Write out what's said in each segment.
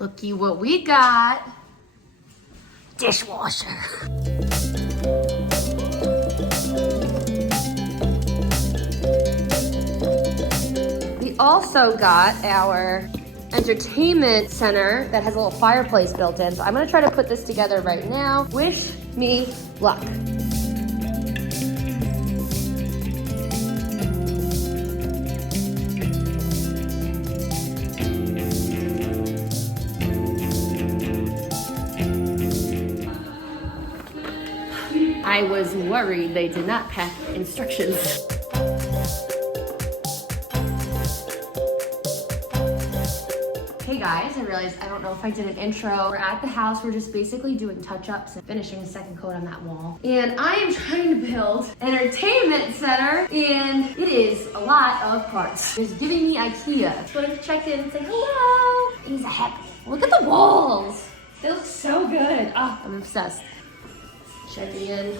Looky what we got. Dishwasher. We also got our entertainment center that has a little fireplace built in. So I'm gonna try to put this together right now. Wish me luck. I was worried they did not pack instructions. Hey guys, I realized I don't know if I did an intro. We're at the house, we're just basically doing touch-ups and finishing a second coat on that wall. And I am trying to build an entertainment center, and it is a lot of parts. It's giving me IKEA. Just wanted to check in and say hello. He's a happy. Look at the walls. They look so good. Oh, I'm obsessed. Checking in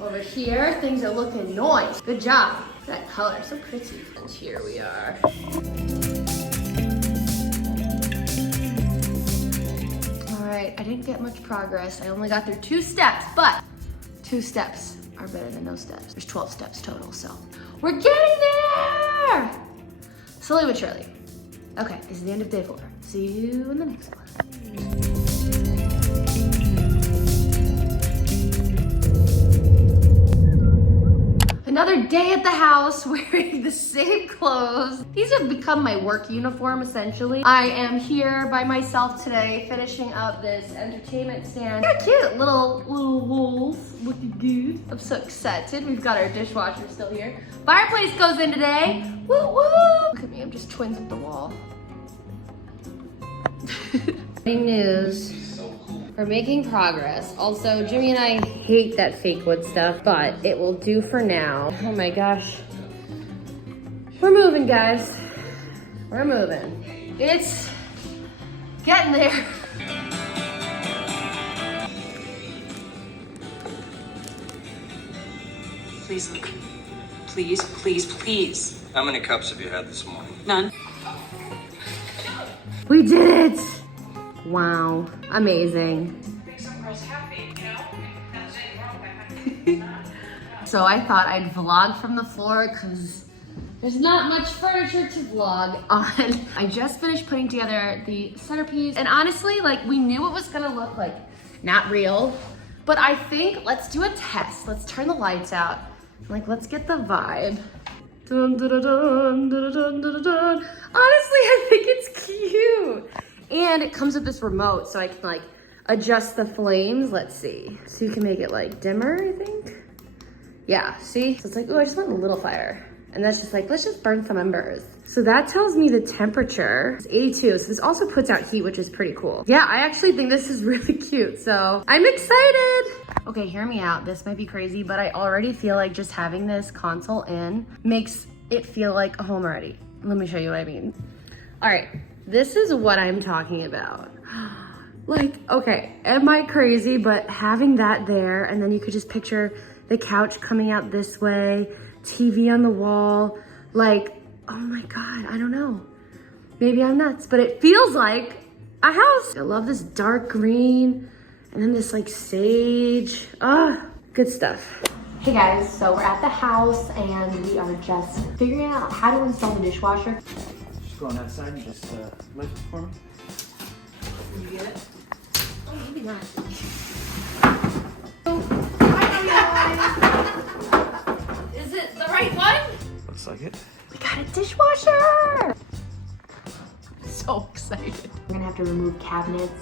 over here. Things are looking nice. Good job. That color, so pretty. And here we are. All right, I didn't get much progress. I only got through 2 steps, but 2 steps are better than no steps. There's 12 steps total, so we're getting there! Slowly but surely. Okay, this is the end of day 4. See you in the next one. Another day at the house wearing the same clothes. These have become my work uniform, essentially. I am here by myself today, finishing up this entertainment stand. They're cute, little wolves, looking good. I'm so excited. We've got our dishwasher still here. Fireplace goes in today. Woo woo! Look at me, I'm just twins at the wall. Any news? We're making progress. Also, Jimmy and I hate that fake wood stuff, but it will do for now. Oh my gosh. We're moving, guys. We're moving. It's getting there. Please, please, please, please. How many cups have you had this morning? None. We did it! Wow, amazing. Make some girls happy, you know? That's it, wrong. So I thought I'd vlog from the floor because there's not much furniture to vlog on. I just finished putting together the centerpiece, and honestly, like, we knew it was gonna look like not real, but I think let's do a test. Let's turn the lights out. Like, let's get the vibe. Dun, dun, dun, dun, dun, dun, dun, dun. Honestly, I think it's cute. And it comes with this remote, so I can like adjust the flames. Let's see. So you can make it like dimmer, I think. Yeah, see? So it's like, oh, I just want a little fire. And that's just like, let's just burn some embers. So that tells me the temperature. It's 82, so this also puts out heat, which is pretty cool. Yeah, I actually think this is really cute, so I'm excited. Okay, hear me out. This might be crazy, but I already feel like just having this console in makes it feel like a home already. Let me show you what I mean. All right, this is what I'm talking about. Like, okay, am I crazy? But having that there, and then you could just picture the couch coming out this way, TV on the wall, like, oh my God, I don't know. Maybe I'm nuts, but it feels like a house. I love this dark green, and then this like sage. Ah, good stuff. Hey guys, so we're at the house, and we are just figuring out how to install the dishwasher. Just go on that side and just lift it for me. Can you get it? Oh, maybe not. Is it the right one? Looks like it. We got a dishwasher! So excited. We're gonna have to remove cabinets,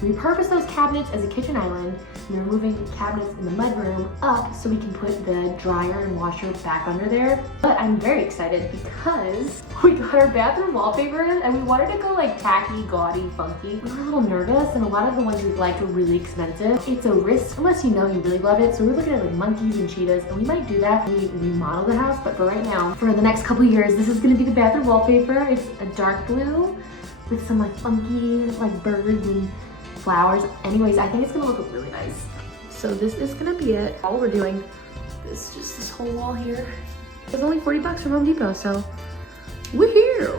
repurpose those cabinets as a kitchen island, and then removing cabinets in the mudroom up so we can put the dryer and washer back under there. But I'm very excited because we got our bathroom wallpaper in, and we wanted to go like tacky, gaudy, funky. We were a little nervous, and a lot of the ones we've liked were really expensive. It's a risk unless you know you really love it. So we were looking at like monkeys and cheetahs, and we might do that when we remodel the house. But for right now, for the next couple years, this is gonna be the bathroom wallpaper. It's a dark blue with some like funky like birds and flowers. Anyways, I think it's gonna look really nice. So this is gonna be it. All we're doing is just this whole wall here. It was only 40 bucks from Home Depot, so we're here.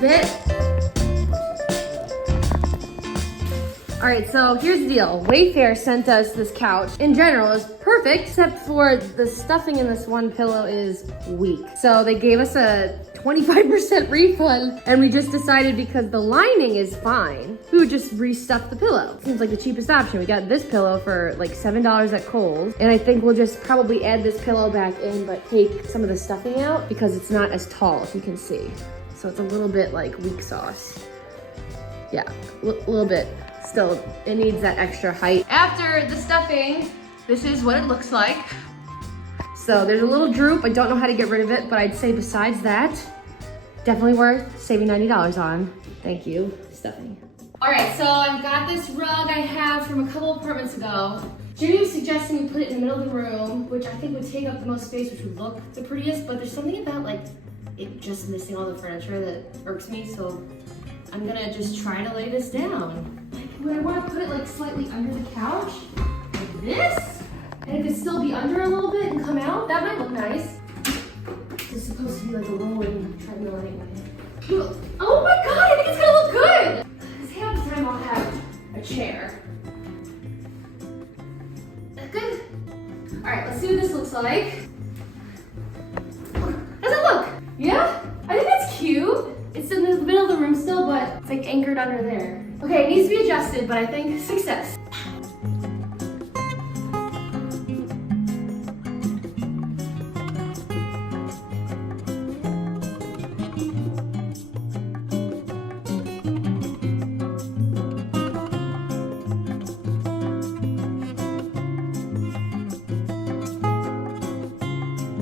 bit. All right, so here's the deal. Wayfair sent us this couch. In general, it's perfect, except for the stuffing in this one pillow is weak. So they gave us a 25% refund, and we just decided because the lining is fine, we would just restuff the pillow. Seems like the cheapest option. We got this pillow for like $7 at Kohl's, and I think we'll just probably add this pillow back in, but take some of the stuffing out because it's not as tall, if you can see. So it's a little bit like weak sauce. Yeah, a little bit. Still, it needs that extra height. After the stuffing, this is what it looks like. So there's a little droop. I don't know how to get rid of it, but I'd say besides that, definitely worth saving $90 on. Thank you, stuffing. All right, so I've got this rug I have from a couple apartments ago. Jimmy was suggesting we put it in the middle of the room, which I think would take up the most space, which would look the prettiest, but there's something about like it just missing all the furniture that irks me, so I'm gonna just try to lay this down. Would I want to put it like slightly under the couch, like this? And it could still be under a little bit and come out? That might look nice. It's supposed to be like a rolling treadmill anyway. Oh my God, I think it's gonna look good! Because half the time I'll have a chair. That's good. All right, let's see what this looks like. How's it look? Yeah? I think that's cute. It's in the middle of the room still, but it's like anchored under there. Okay, it needs to be adjusted, but I think success.